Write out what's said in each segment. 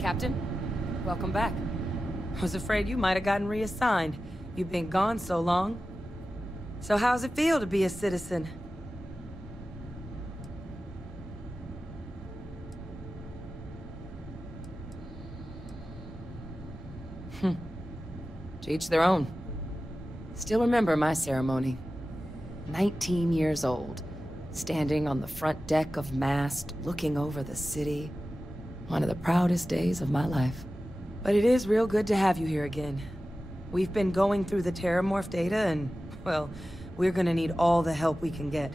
Captain, welcome back. I was afraid you might have gotten reassigned. You've been gone so long. So how's it feel to be a citizen? To each their own. Still remember my ceremony. 19 years old, standing on the front deck of Mast, looking over the city. One of the proudest days of my life. But it is real good to have you here again. We've been going through the Terramorph data and, well, we're gonna need all the help we can get.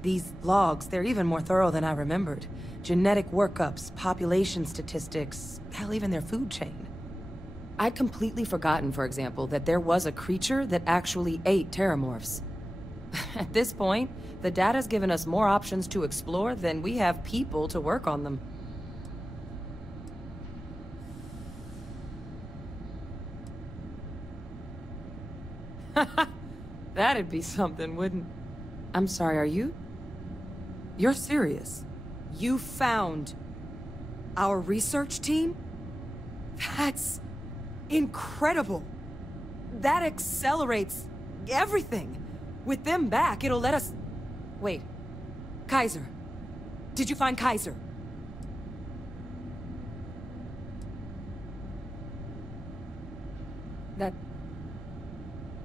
These logs, they're even more thorough than I remembered. Genetic workups, population statistics, hell, even their food chain. I'd completely forgotten, for example, that there was a creature that actually ate Terramorphs. At this point, the data's given us more options to explore than we have people to work on them. That'd be something, wouldn't... I'm sorry, are you... You're serious? You found... our research team? That's... incredible. That accelerates... everything. With them back, it'll let us... Wait. Kaiser. Did you find Kaiser?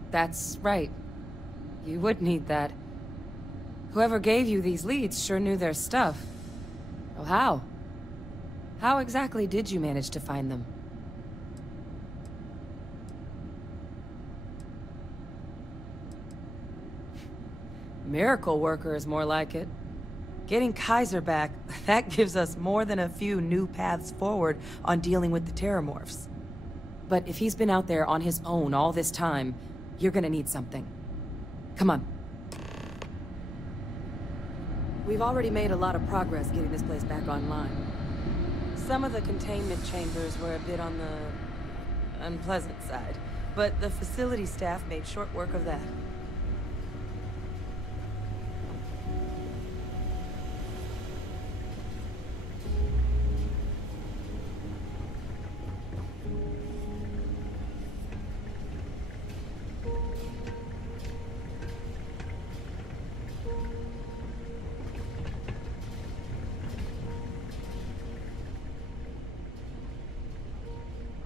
That's right. You would need that. Whoever gave you these leads sure knew their stuff. Oh, how? How exactly did you manage to find them? Miracle worker is more like it. Getting Kaiser back, that gives us more than a few new paths forward on dealing with the Terramorphs. But if he's been out there on his own all this time, you're gonna need something. Come on. We've already made a lot of progress getting this place back online. Some of the containment chambers were a bit on the unpleasant side, but the facility staff made short work of that.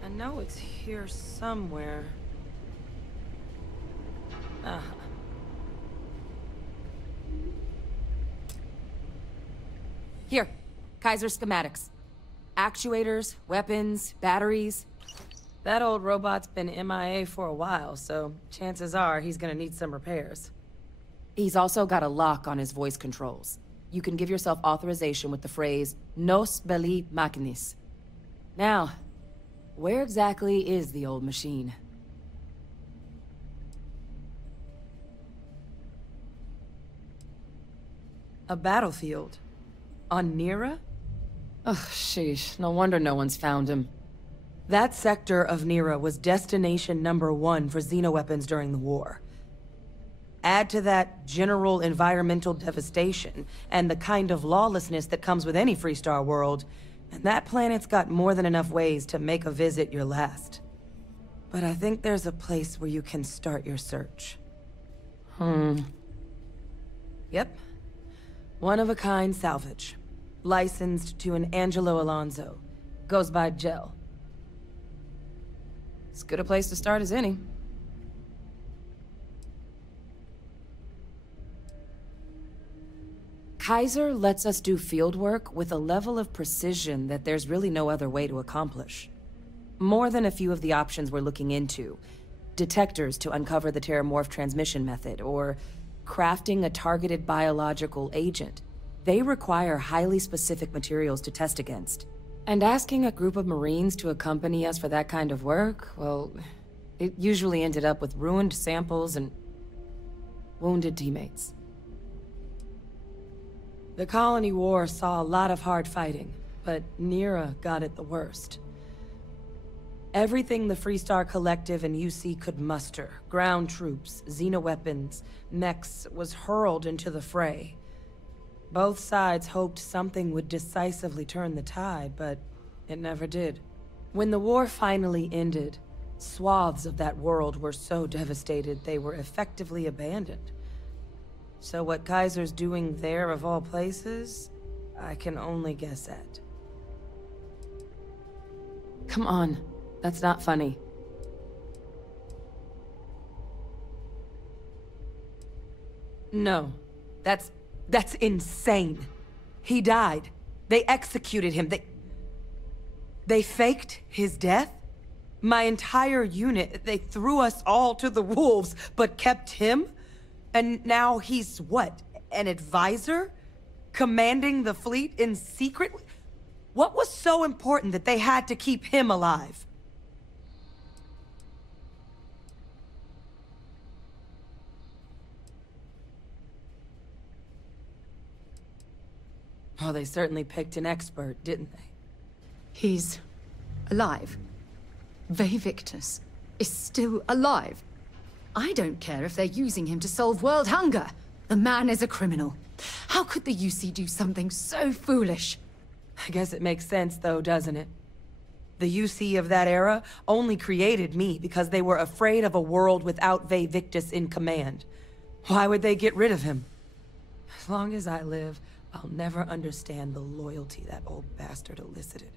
I know it's here somewhere. Here, Kaiser schematics. Actuators, weapons, batteries. That old robot's been MIA for a while, so chances are he's gonna need some repairs. He's also got a lock on his voice controls. You can give yourself authorization with the phrase, Nos belli machinis. Now, where exactly is the old machine? A battlefield? On Niira? Ugh, sheesh. No wonder no one's found him. That sector of Niira was destination #1 for xenoweapons during the war. Add to that general environmental devastation, and the kind of lawlessness that comes with any Freestar world, and that planet's got more than enough ways to make a visit your last. But I think there's a place where you can start your search. Yep. One-of-a-kind salvage. Licensed to an Angelo Alonso. Goes by Gel. As good a place to start as any. Kaiser lets us do field work with a level of precision that there's really no other way to accomplish. More than a few of the options we're looking into. Detectors to uncover the Terramorph transmission method, or crafting a targeted biological agent. They require highly specific materials to test against. And asking a group of Marines to accompany us for that kind of work, well, it usually ended up with ruined samples and wounded teammates. The Colony War saw a lot of hard fighting, but Niira got it the worst. Everything the Freestar Collective and UC could muster, ground troops, xenoweapons, mechs, was hurled into the fray. Both sides hoped something would decisively turn the tide, but it never did. When the war finally ended, swaths of that world were so devastated they were effectively abandoned. So what Kaiser's doing there of all places, I can only guess at. Come on, that's not funny. No, that's insane. He died. They executed him. They faked his death? My entire unit, they threw us all to the wolves, but kept him? And now he's what, an advisor? Commanding the fleet in secret? What was so important that they had to keep him alive? Well, they certainly picked an expert, didn't they? He's alive. Vevictus is still alive. I don't care if they're using him to solve world hunger. The man is a criminal. How could the UC do something so foolish? I guess it makes sense, though, doesn't it? The UC of that era only created me because they were afraid of a world without Vevictus in command. Why would they get rid of him? As long as I live, I'll never understand the loyalty that old bastard elicited.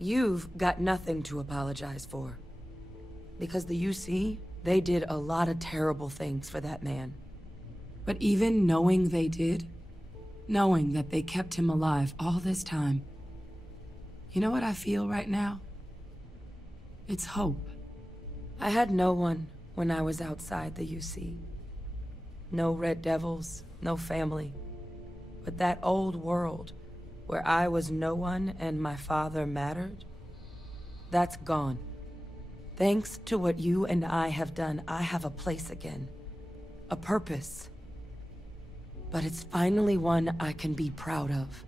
You've got nothing to apologize for. Because the UC, they did a lot of terrible things for that man. But even knowing they did, knowing that they kept him alive all this time, you know what I feel right now? It's hope. I had no one when I was outside the UC. No Red Devils, no family. But that old world, where I was no one and my father mattered, that's gone. Thanks to what you and I have done, I have a place again. A purpose. But it's finally one I can be proud of.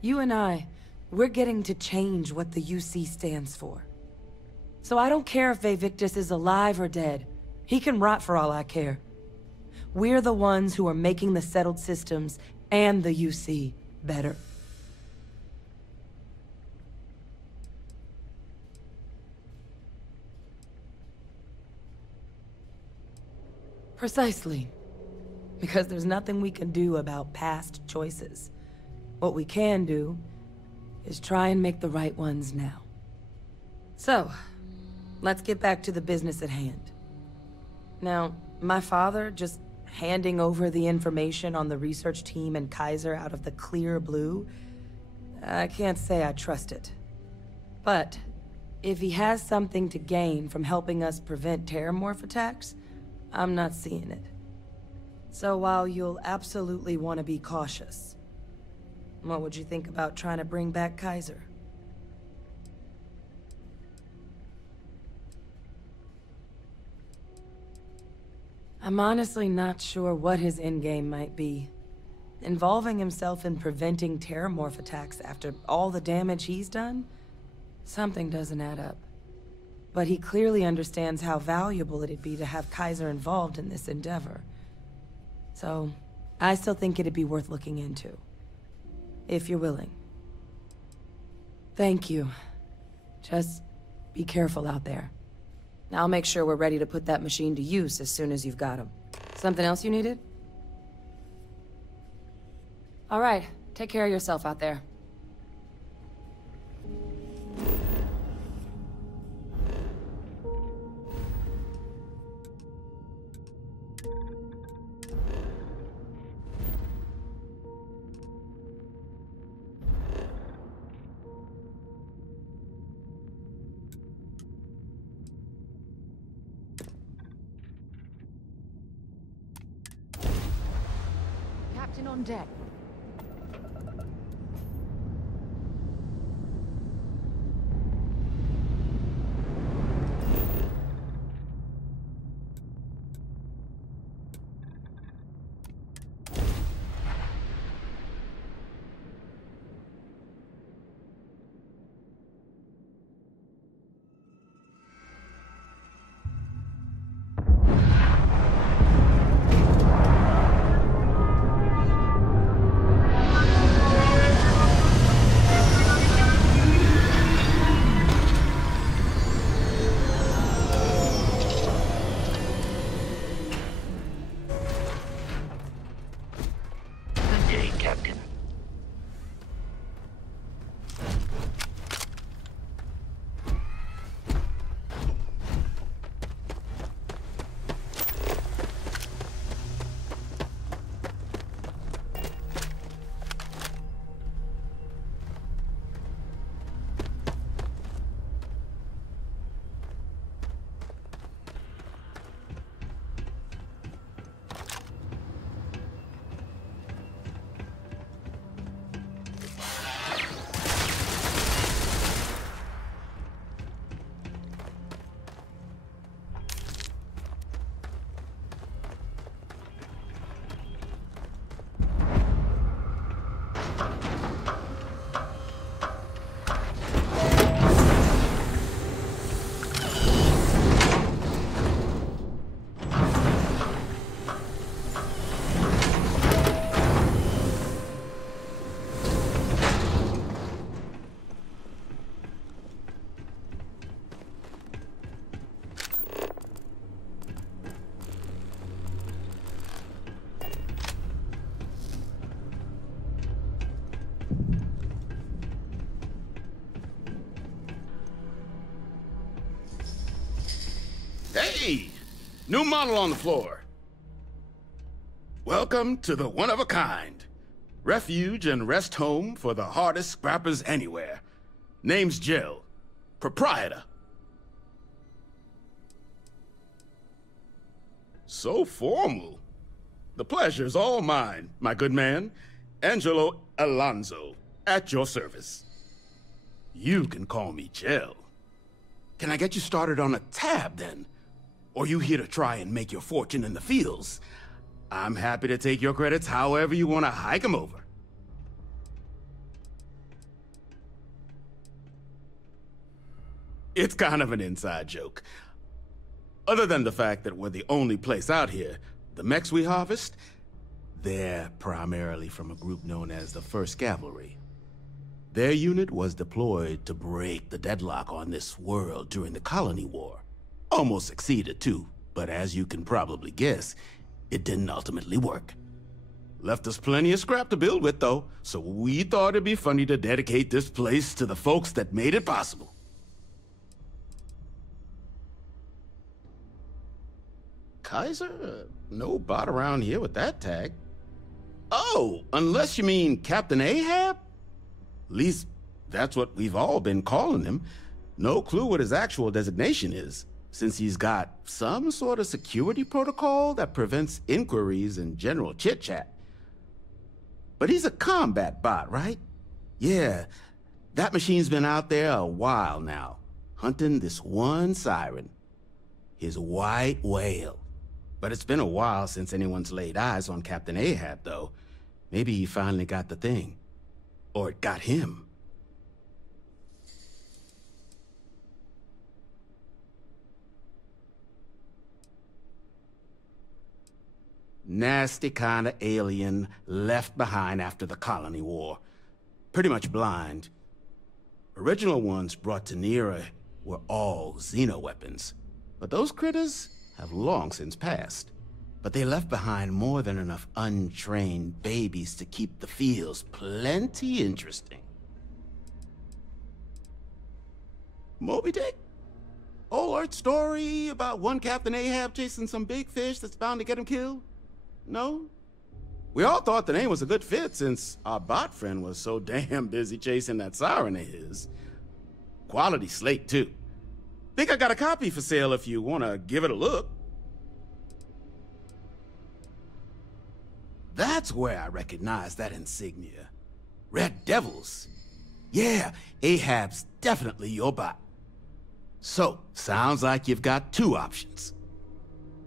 You and I, we're getting to change what the UC stands for. So I don't care if Vevictus is alive or dead. He can rot for all I care. We're the ones who are making the settled systems and the UC better. Precisely. Because there's nothing we can do about past choices. What we can do is try and make the right ones now. So, let's get back to the business at hand. Now, my father just handing over the information on the research team and Kaiser out of the clear blue, I can't say I trust it. But if he has something to gain from helping us prevent terramorph attacks, I'm not seeing it. So while you'll absolutely want to be cautious, what would you think about trying to bring back Kaiser? I'm honestly not sure what his endgame might be. Involving himself in preventing terramorph attacks after all the damage he's done? Something doesn't add up. But he clearly understands how valuable it'd be to have Kaiser involved in this endeavor. So, I still think it'd be worth looking into. If you're willing. Thank you. Just be careful out there. I'll make sure we're ready to put that machine to use as soon as you've got him. Something else you needed? All right, take care of yourself out there. Captain on deck. Hey! New model on the floor. Welcome to the one-of-a-kind. Refuge and rest home for the hardest scrappers anywhere. Name's Jill. Proprietor. So formal. The pleasure's all mine, my good man. Angelo Alonso, at your service. You can call me Jill. Can I get you started on a tab, then? Or you here to try and make your fortune in the fields? I'm happy to take your credits however you want to hike them over. It's kind of an inside joke. Other than the fact that we're the only place out here, the mechs we harvest, they're primarily from a group known as the 1st Cavalry. Their unit was deployed to break the deadlock on this world during the Colony War. Almost succeeded too, but as you can probably guess, it didn't ultimately work. Left us plenty of scrap to build with though, so we thought it'd be funny to dedicate this place to the folks that made it possible. Kaiser? No bot around here with that tag. Oh, unless you mean Captain Ahab? At least, that's what we've all been calling him. No clue what his actual designation is, since he's got some sort of security protocol that prevents inquiries and general chit-chat. But he's a combat bot, right? Yeah, that machine's been out there a while now, hunting this one Siren. His white whale. But it's been a while since anyone's laid eyes on Captain Ahab, though. Maybe he finally got the thing. Or it got him. Nasty kind of alien left behind after the Colony War. Pretty much blind. Original ones brought to Niira were all xeno-weapons. But those critters have long since passed. But they left behind more than enough untrained babies to keep the fields plenty interesting. Moby Dick? Old art story about one Captain Ahab chasing some big fish that's bound to get him killed? No? We all thought the name was a good fit since our bot friend was so damn busy chasing that Siren of his. Quality slate, too. Think I got a copy for sale if you want to give it a look. That's where I recognize that insignia. Red Devils. Yeah, Ahab's definitely your bot. So, sounds like you've got two options.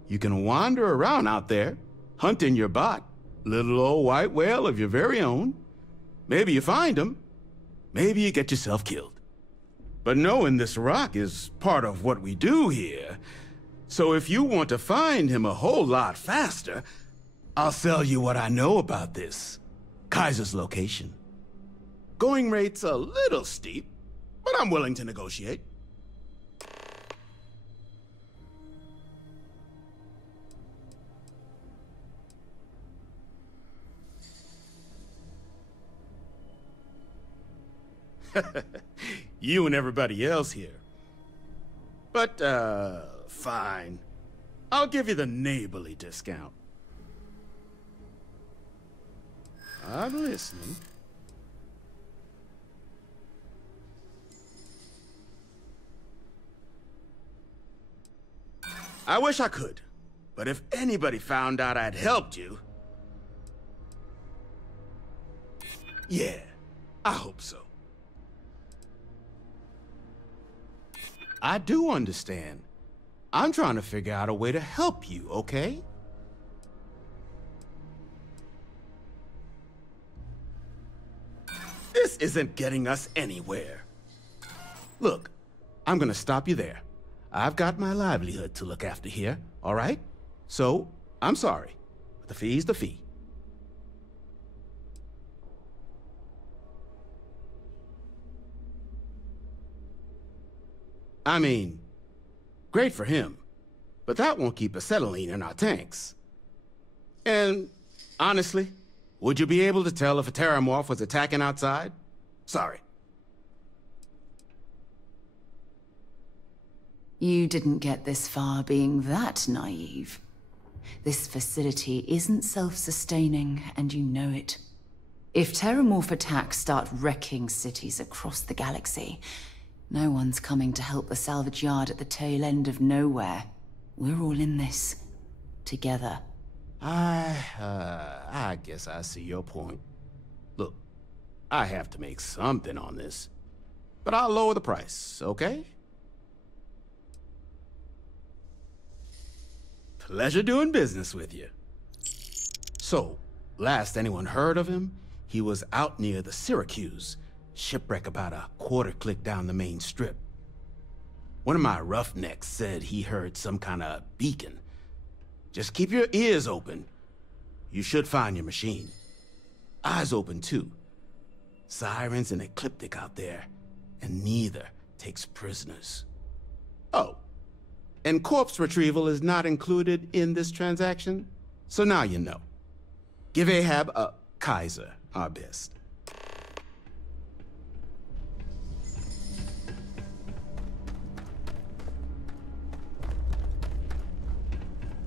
You can wander around out there, hunting your bot, little old white whale of your very own. Maybe you find him. Maybe you get yourself killed. But knowing this rock is part of what we do here. So if you want to find him a whole lot faster, I'll sell you what I know about this. Kaiser's location. Going rate's a little steep, but I'm willing to negotiate. You and everybody else here. But, fine. I'll give you the neighborly discount. I'm listening. I wish I could, but if anybody found out I'd helped you... Yeah, I hope so. I do understand. I'm trying to figure out a way to help you, okay? This isn't getting us anywhere. Look, I'm gonna stop you there. I've got my livelihood to look after here, all right? So, I'm sorry, but the fee's the fee. I mean, great for him, but that won't keep acetylene in our tanks. And honestly, would you be able to tell if a terramorph was attacking outside? Sorry. You didn't get this far being that naive. This facility isn't self-sustaining, and you know it. If terramorph attacks start wrecking cities across the galaxy, no one's coming to help the salvage yard at the tail end of nowhere. We're all in this. Together. I guess I see your point. Look, I have to make something on this. But I'll lower the price, okay? Pleasure doing business with you. So, last anyone heard of him, he was out near the Syracuse, shipwreck about a quarter click down the main strip. One of my roughnecks said he heard some kind of beacon. Just keep your ears open. You should find your machine. Eyes open too. Sirens and Ecliptic out there, and neither takes prisoners. Oh. And corpse retrieval is not included in this transaction, so now you know. Give Ahab a Kaiser our best.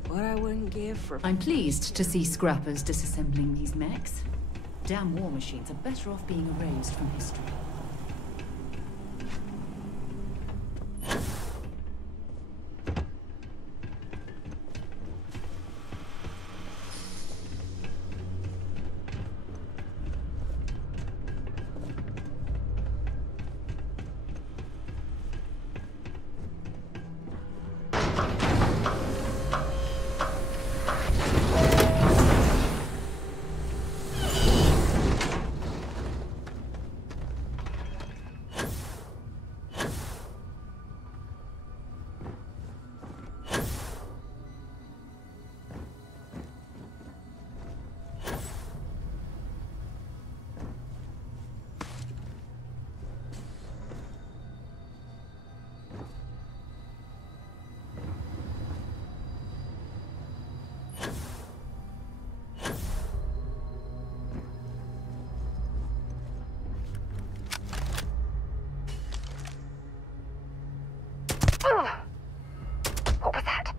What I wouldn't give for... I'm pleased to see scrappers disassembling these mechs. Damn war machines are better off being erased from history. What was that?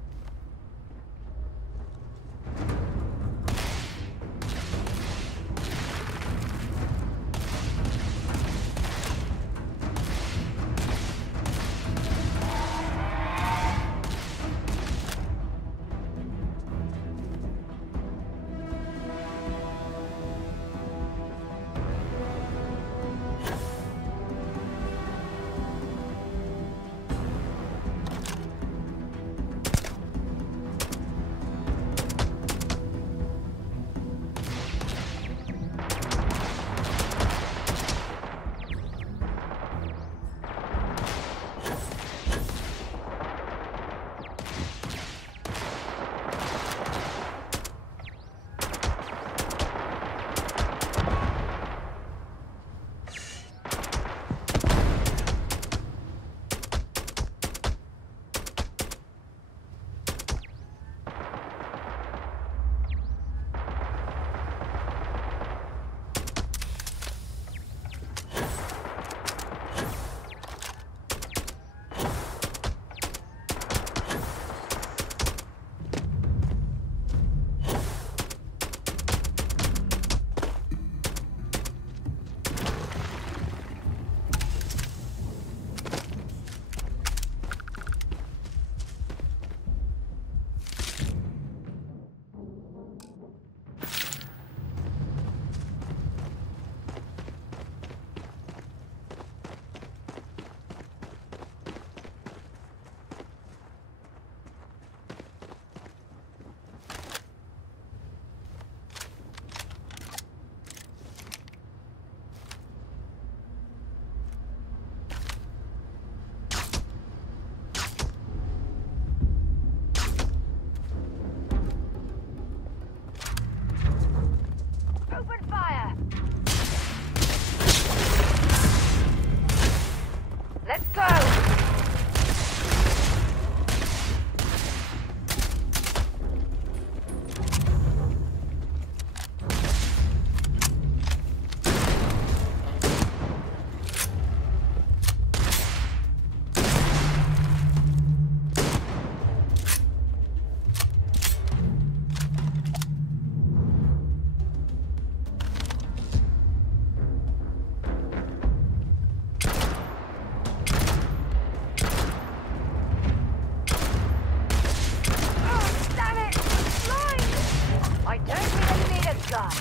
gun.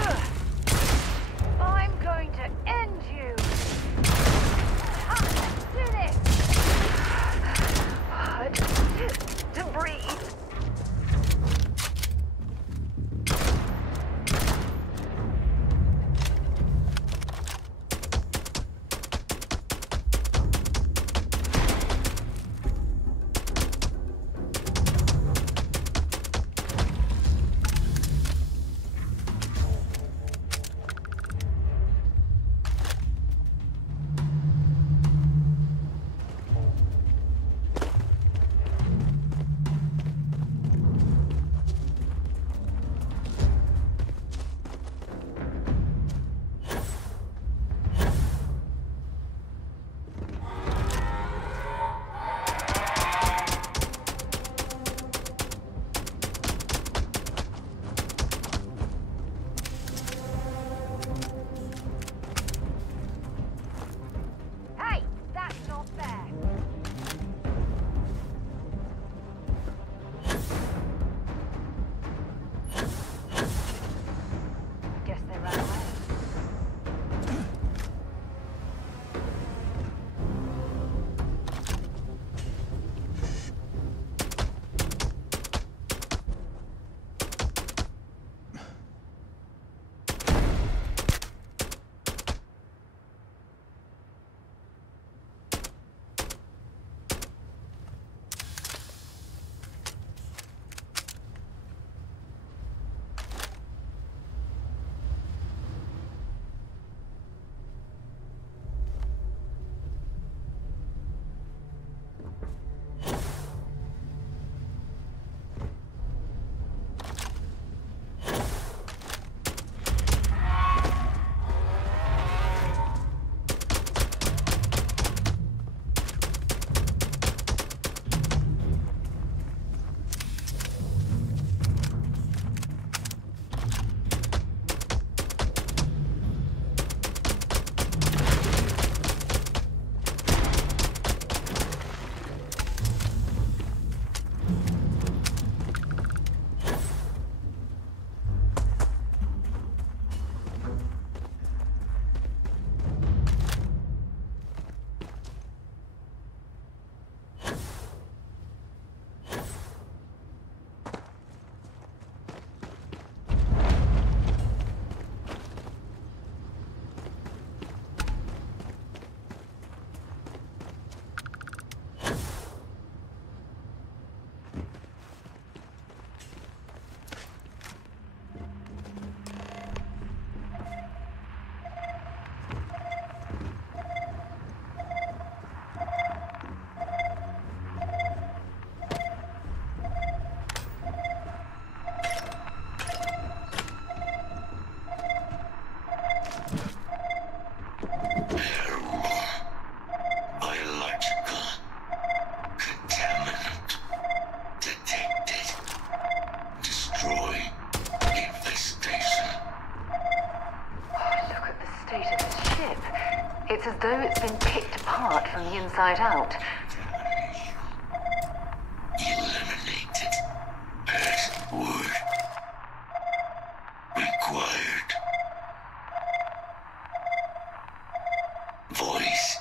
Ugh. I'm going to end you. Let's do this. Hard to breathe. It's as though it's been picked apart from the inside out. Eliminated. Password. Required. Voice.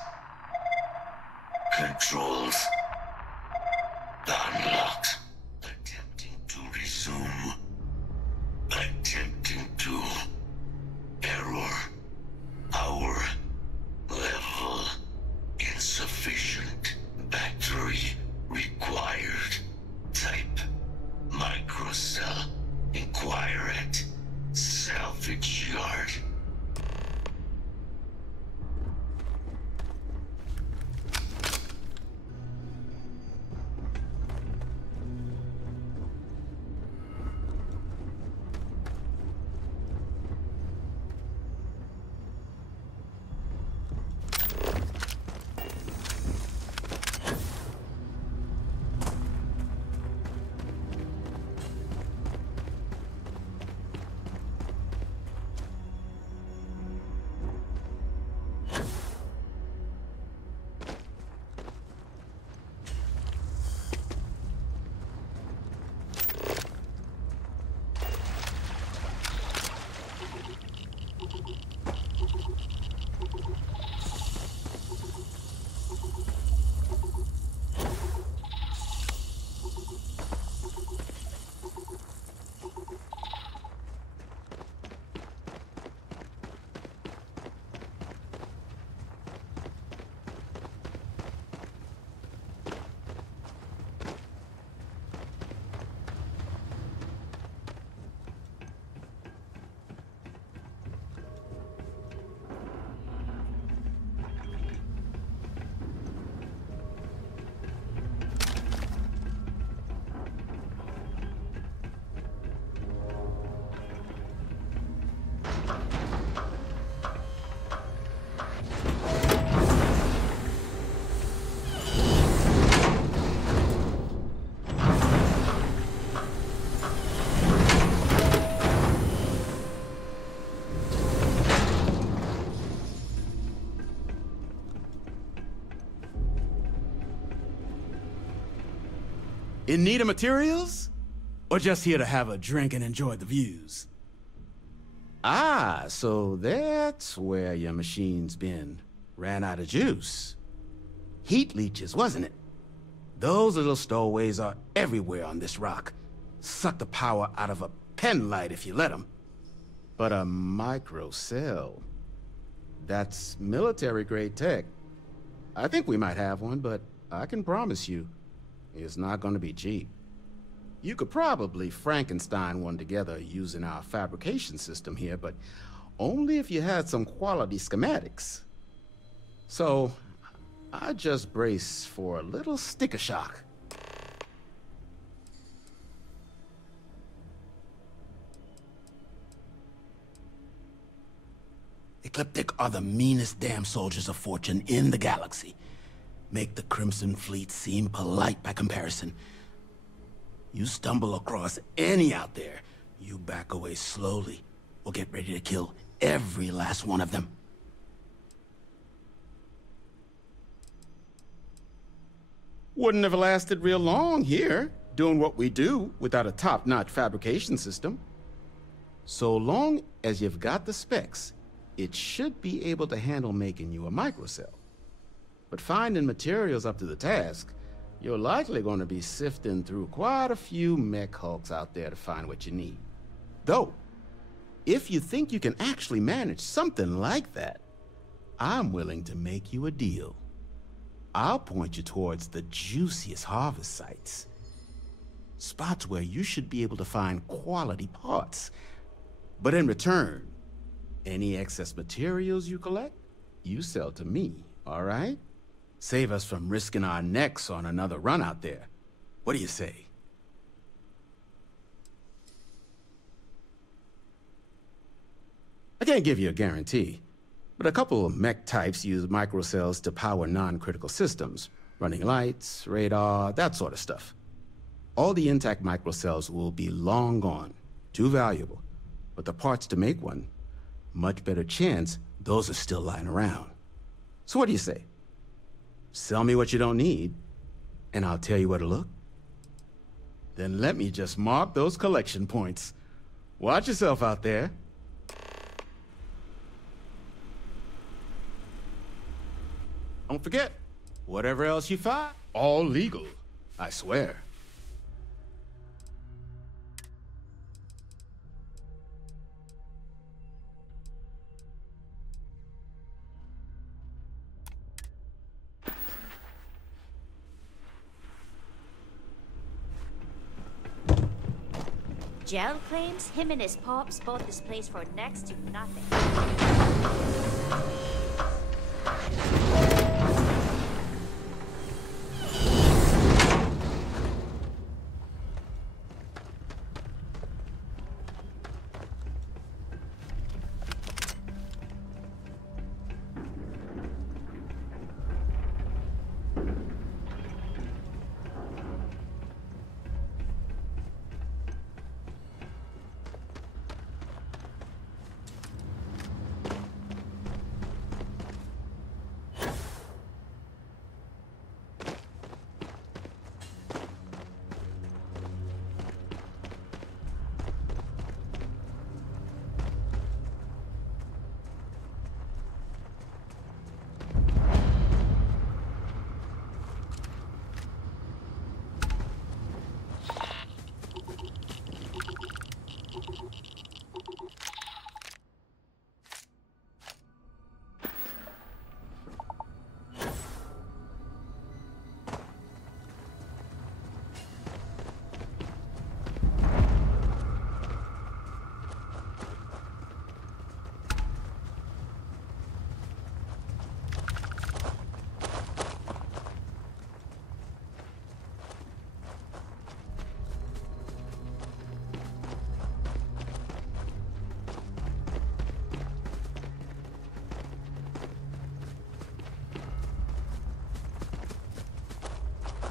Controls. Unlocked. Attempting to resume. Attempting to. Error. Power. Level. Insufficient. Battery. Required. Type. MicroCell. Inquire at. Salvage yard. In need of materials? Or just here to have a drink and enjoy the views? Ah, so that's where your machine's been. Ran out of juice. Heat leeches, wasn't it? Those little stowaways are everywhere on this rock. Suck the power out of a pen light if you let them. But a MicroCell, that's military-grade tech. I think we might have one, but I can promise you, it's not going to be cheap. You could probably Frankenstein one together using our fabrication system here, but only if you had some quality schematics. So, I just brace for a little sticker shock. Ecliptic are the meanest damn soldiers of fortune in the galaxy. Make the Crimson Fleet seem polite by comparison. You stumble across any out there, you back away slowly, or get ready to kill every last one of them. Wouldn't have lasted real long here, doing what we do without a top-notch fabrication system. So long as you've got the specs, it should be able to handle making you a MicroCell. But finding materials up to the task, you're likely going to be sifting through quite a few mech hulks out there to find what you need. Though, if you think you can actually manage something like that, I'm willing to make you a deal. I'll point you towards the juiciest harvest sites. Spots where you should be able to find quality parts. But in return, any excess materials you collect, you sell to me, all right? Save us from risking our necks on another run out there. What do you say? I can't give you a guarantee, but a couple of mech types use MicroCells to power non-critical systems, running lights, radar, that sort of stuff. All the intact MicroCells will be long gone, too valuable, but the parts to make one, much better chance those are still lying around. So what do you say? Sell me what you don't need, and I'll tell you where to look. Then let me just mark those collection points. Watch yourself out there. Don't forget, whatever else you find, all legal, I swear. Gel claims him and his pops bought this place for next to nothing.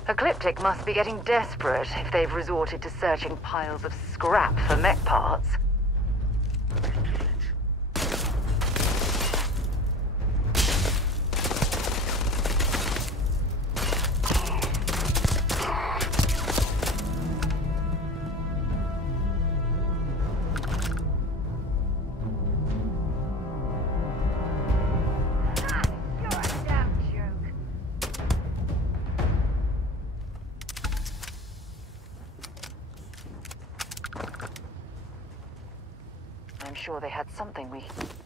Ecliptic must be getting desperate if they've resorted to searching piles of scrap for mech parts. I'm sure they had something we use.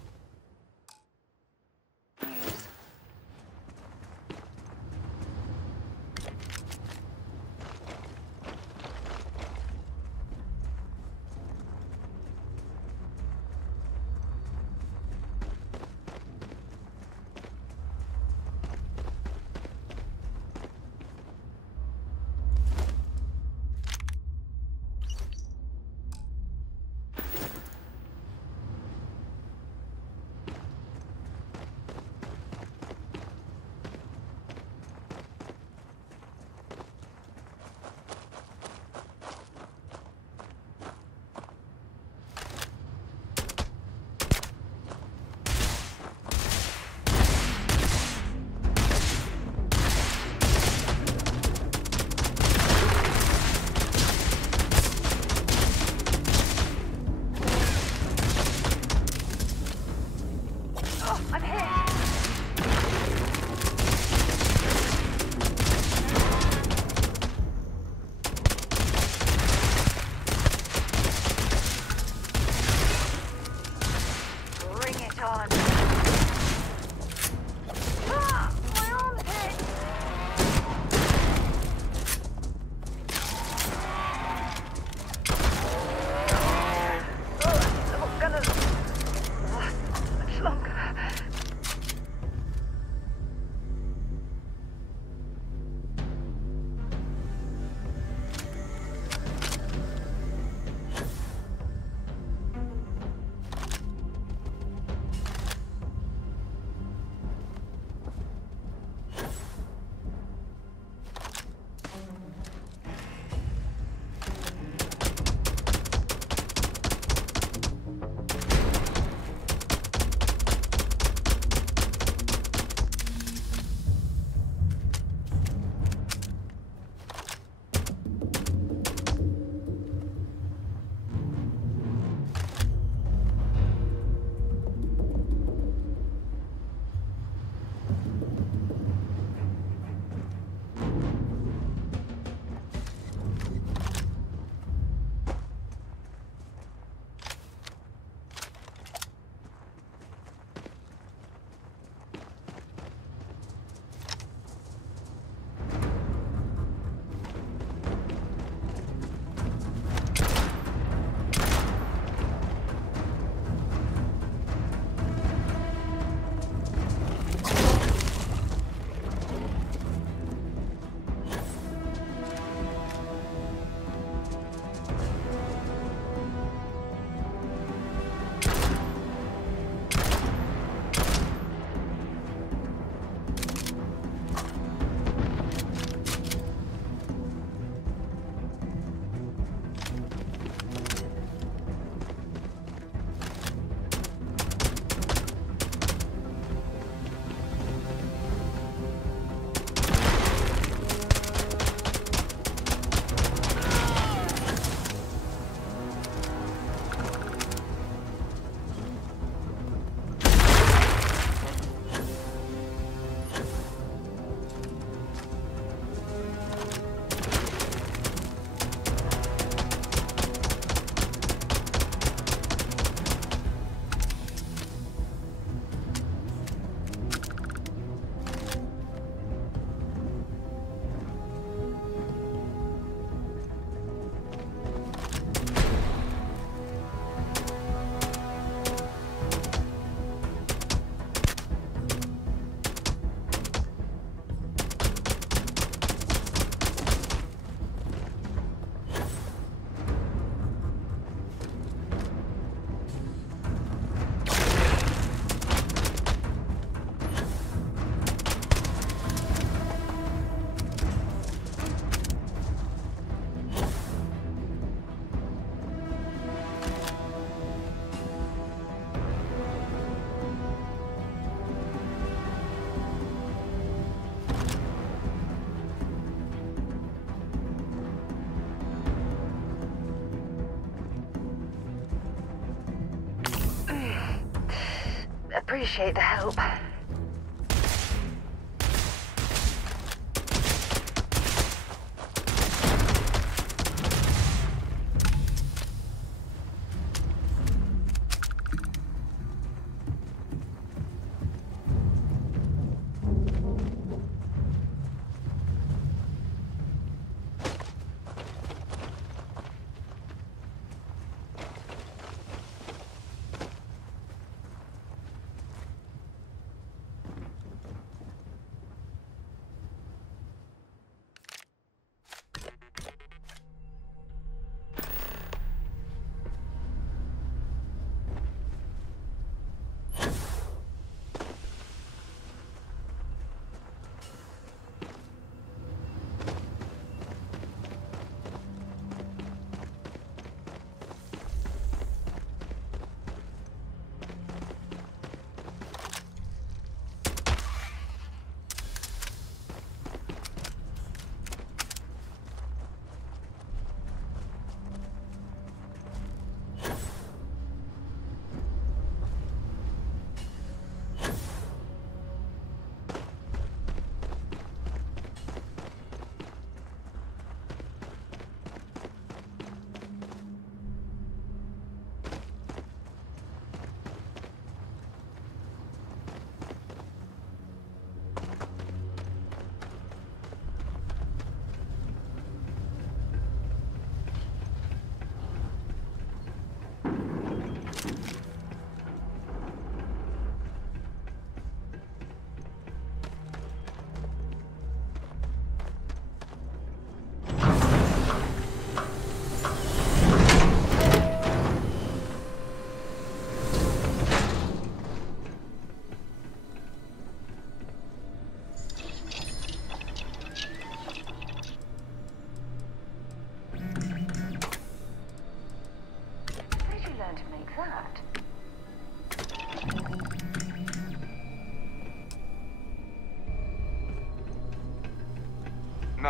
Appreciate the help.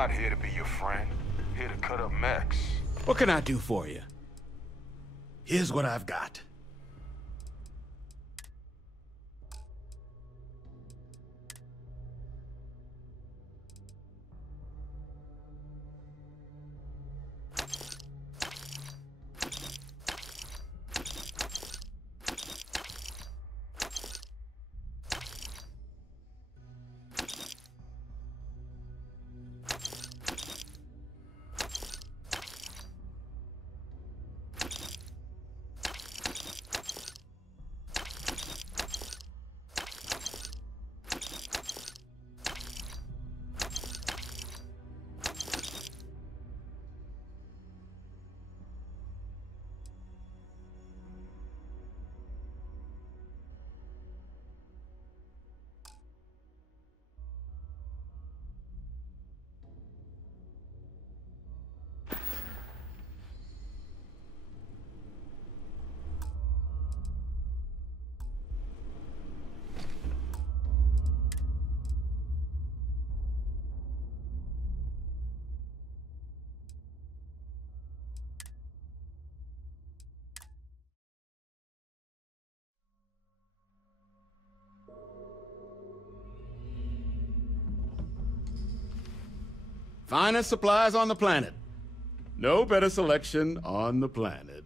not here to be your friend. Here to cut up mechs. What can I do for you? Here's what I've got. Finest supplies on the planet. No better selection on the planet.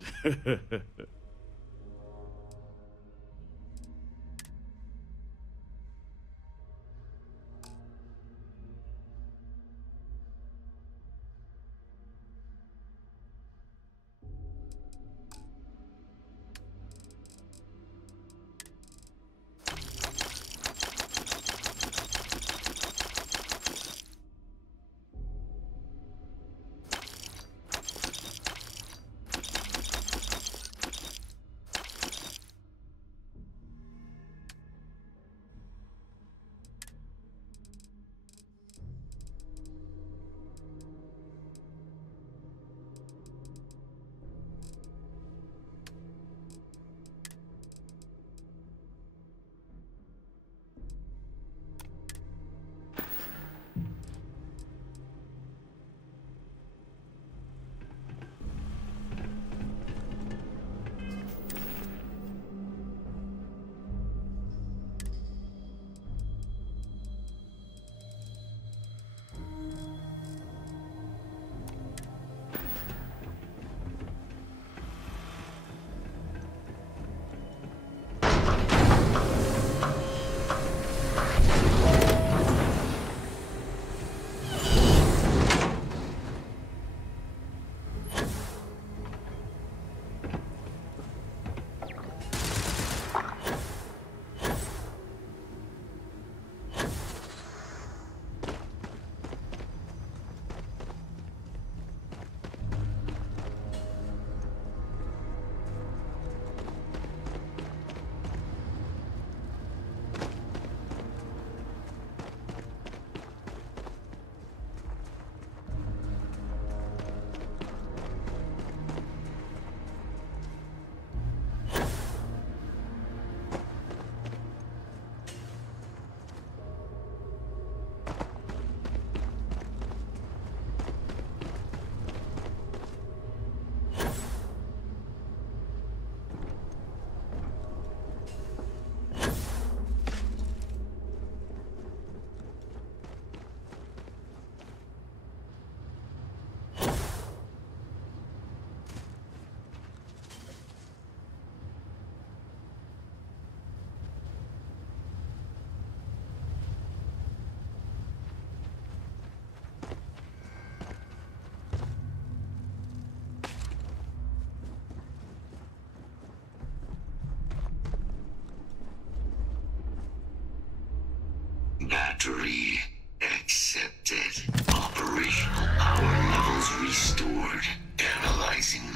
Battery accepted. Operational power levels restored. Analyzing.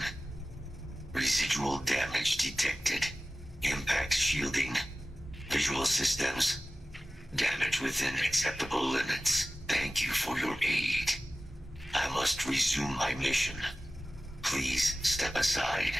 Residual damage detected. Impact shielding. Visual systems. Damage within acceptable limits. Thank you for your aid. I must resume my mission. Please step aside.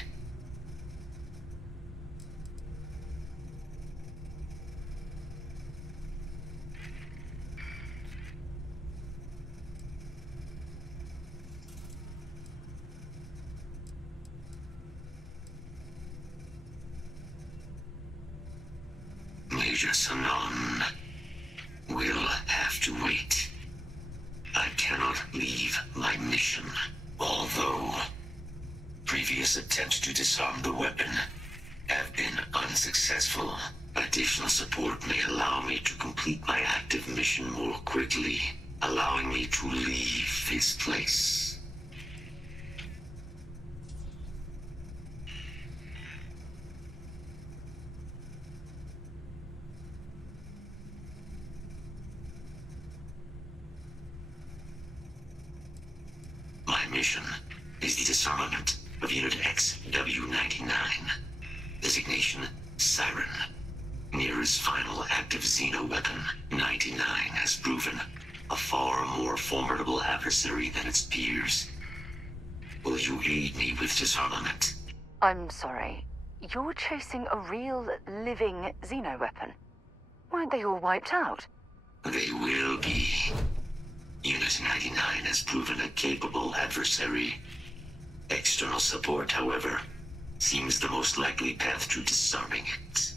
Sanan will have to wait. I cannot leave my mission, although previous attempts to disarm the weapon have been unsuccessful. Additional support may allow me to complete my active mission more quickly, allowing me to leave this place. My mission is the disarmament of Unit XW-99. Designation, Siren. Niira's final active Xeno weapon, 99, has proven a far more formidable adversary than its peers. Will you aid me with disarmament? I'm sorry. You're chasing a real, living Xeno weapon. Weren't they all wiped out? They will be. Unit 99 has proven a capable adversary. External support, however, seems the most likely path to disarming it.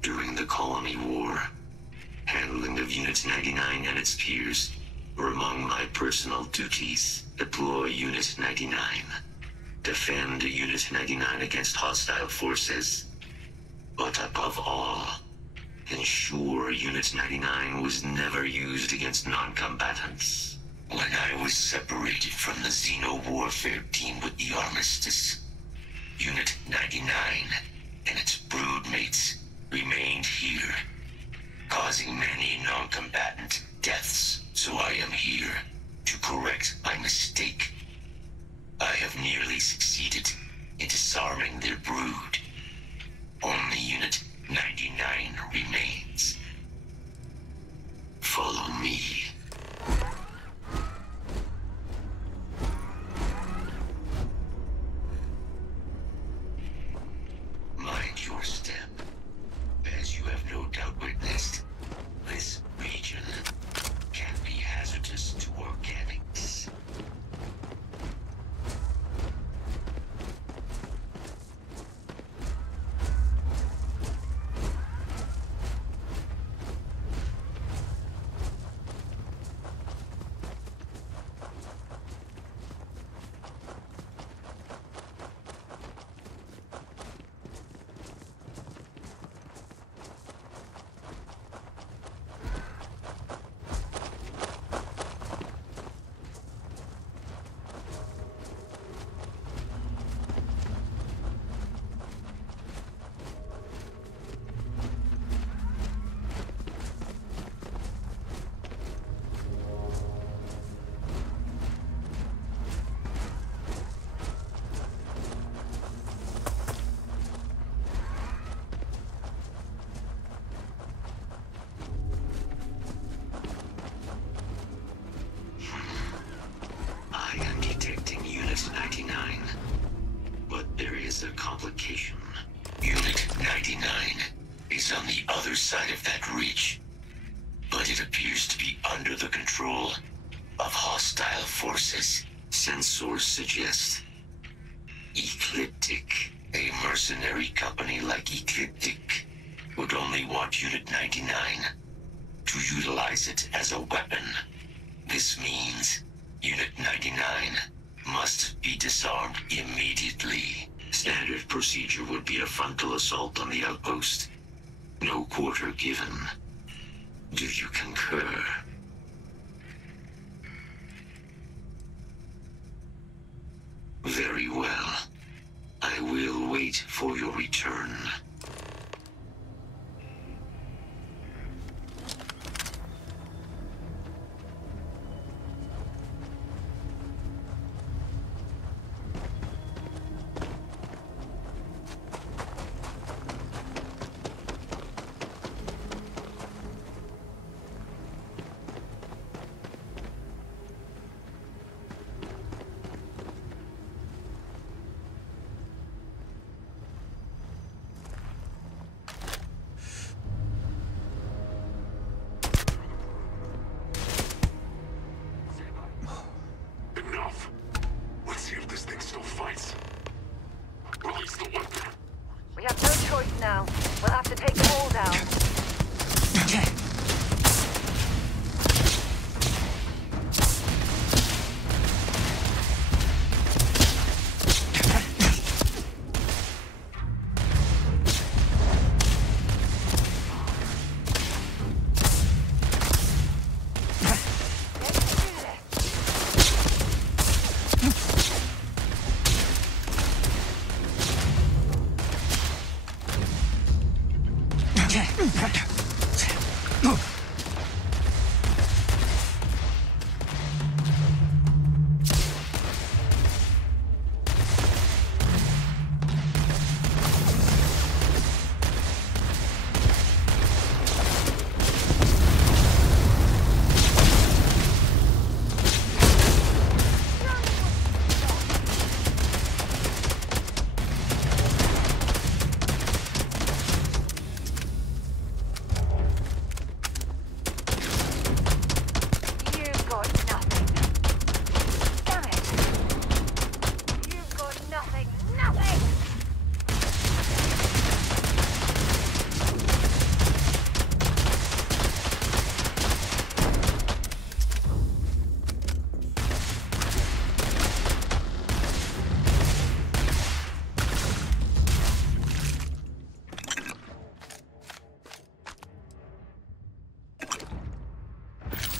During the Colony War, handling of Unit 99 and its peers were among my personal duties. Deploy Unit 99. Defend Unit 99 against hostile forces. But above all, ensure Unit 99 was never used against non-combatants. When I was separated from the Xeno warfare team with the Armistice, Unit 99 and its broodmates remained here, causing many non-combatant deaths. So I am here to correct my mistake. I have nearly succeeded in disarming their brood. Only Unit 99 remains. Follow me. Mind your step. As you have no doubt witnessed, this region can be hazardous to organics. I am detecting Unit 99, but there is a complication. Unit 99 is on the other side of that ridge, but it appears to be under the control of hostile forces. Sensors suggest Ecliptic. A mercenary company like Ecliptic would only want Unit 99 to utilize it as a weapon. This means Unit 99 must be disarmed immediately. Standard procedure would be a frontal assault on the outpost. No quarter given. Do you concur? Very well. I will wait for your return.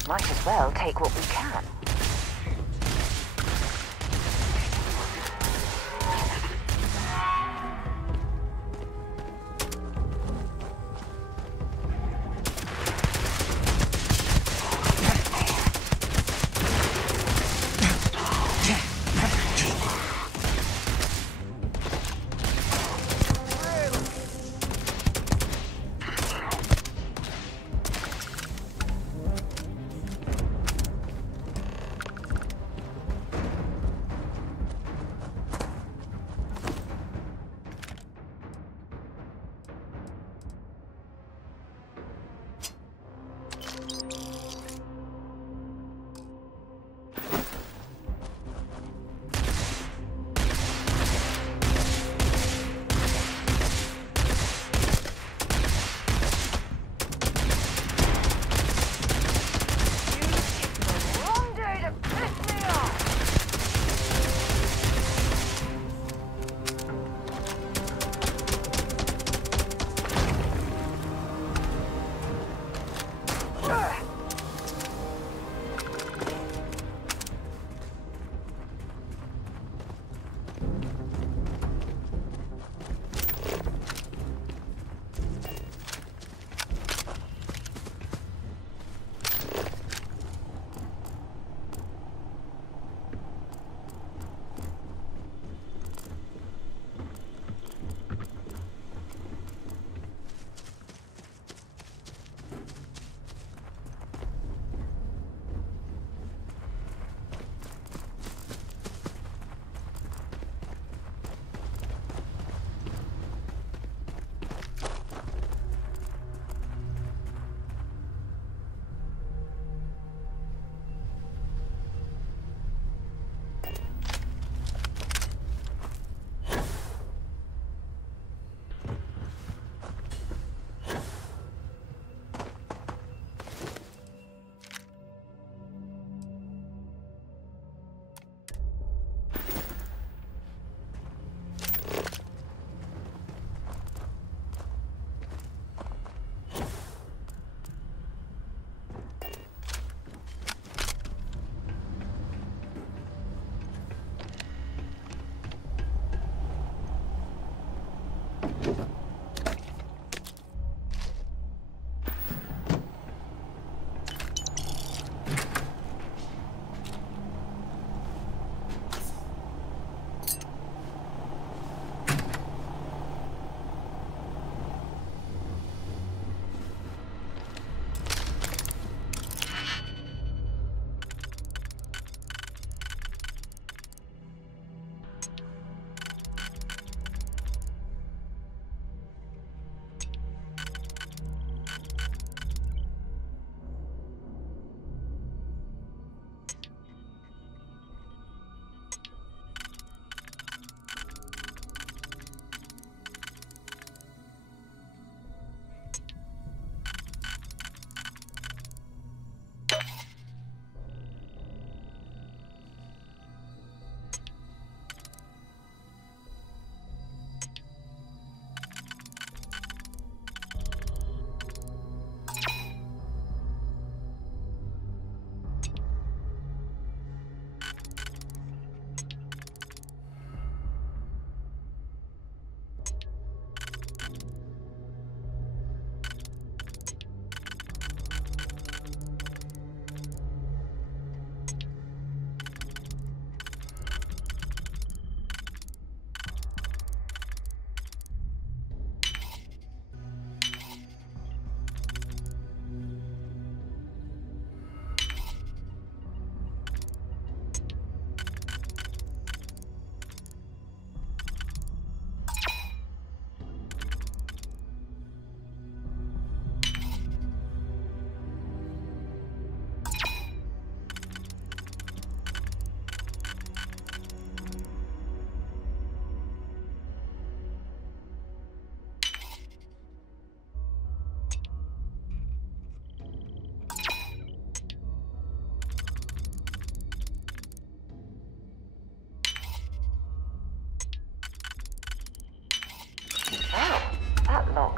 Might as well take what we can.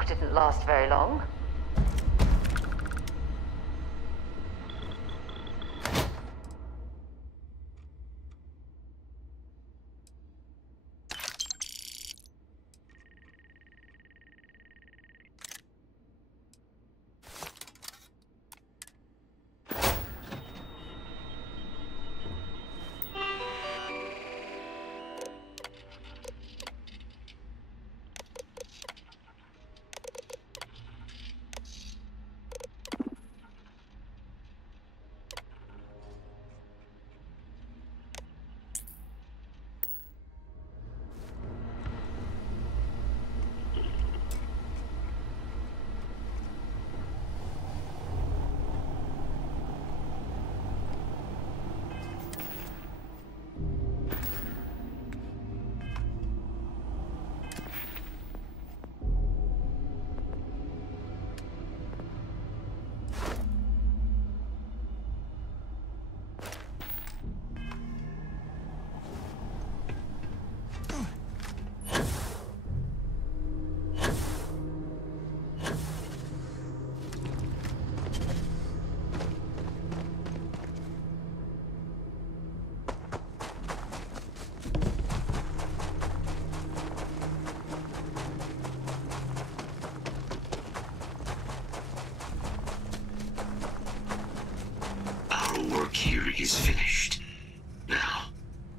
Didn't last very long. work here is finished. Now,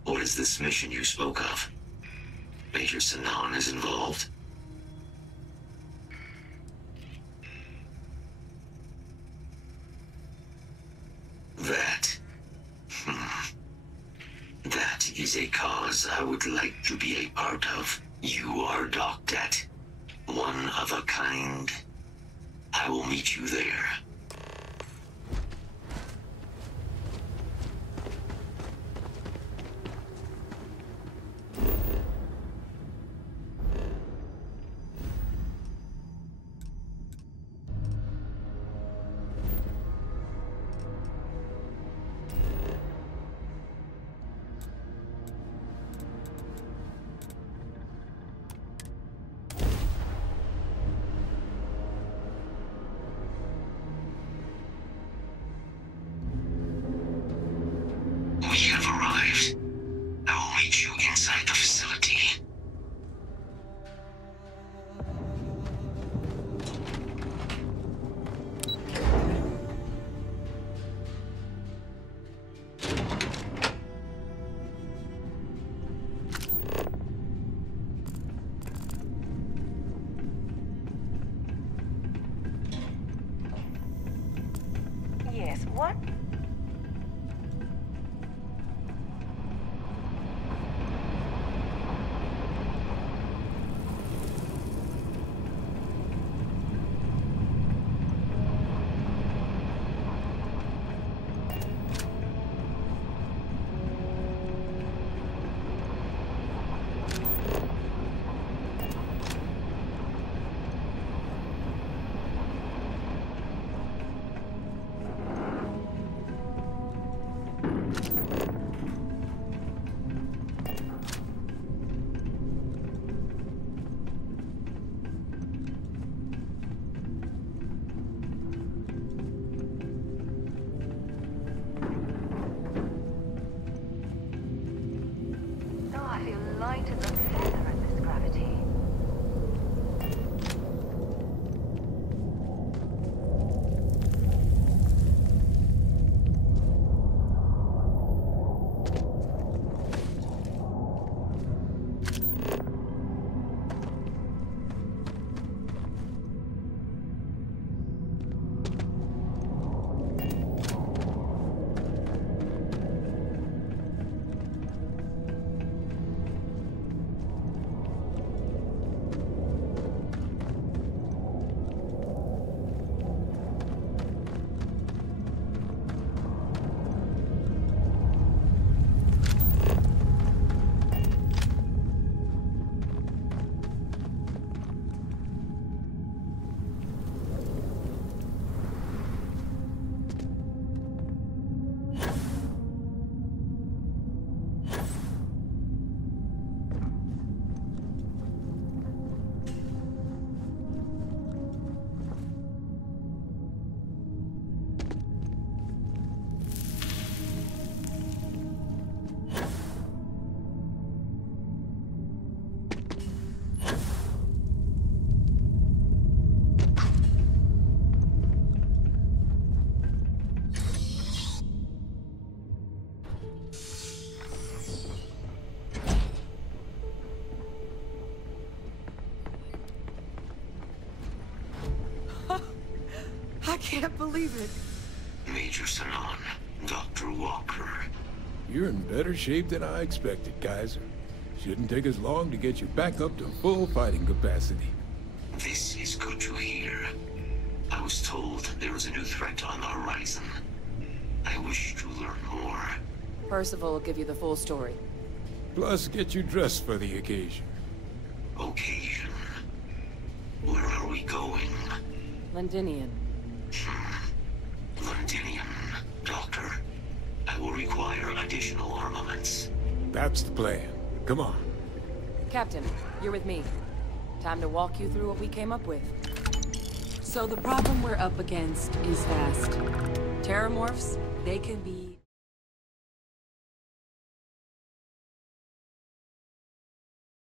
what is this mission you spoke of? Major Sinan is involved? That... That is a cause I would like to be a part of. You are docked at one of a kind. I will meet you there. We have arrived. I will meet you inside the facility. Yes, what? Oh, I feel light as a feather at this gravity. I can't believe it. Major Sinan, Dr. Walker. You're in better shape than I expected, Kaiser. Shouldn't take us long to get you back up to full fighting capacity. This is good to hear. I was told there was a new threat on the horizon. I wish to learn more. Percival will give you the full story. Plus, get you dressed for the occasion. Occasion. Where are we going? Londinian. Londinian, Doctor. I will require additional armaments. That's the plan. Come on. Captain, you're with me. Time to walk you through what we came up with. So the problem we're up against is vast. Terramorphs, they can be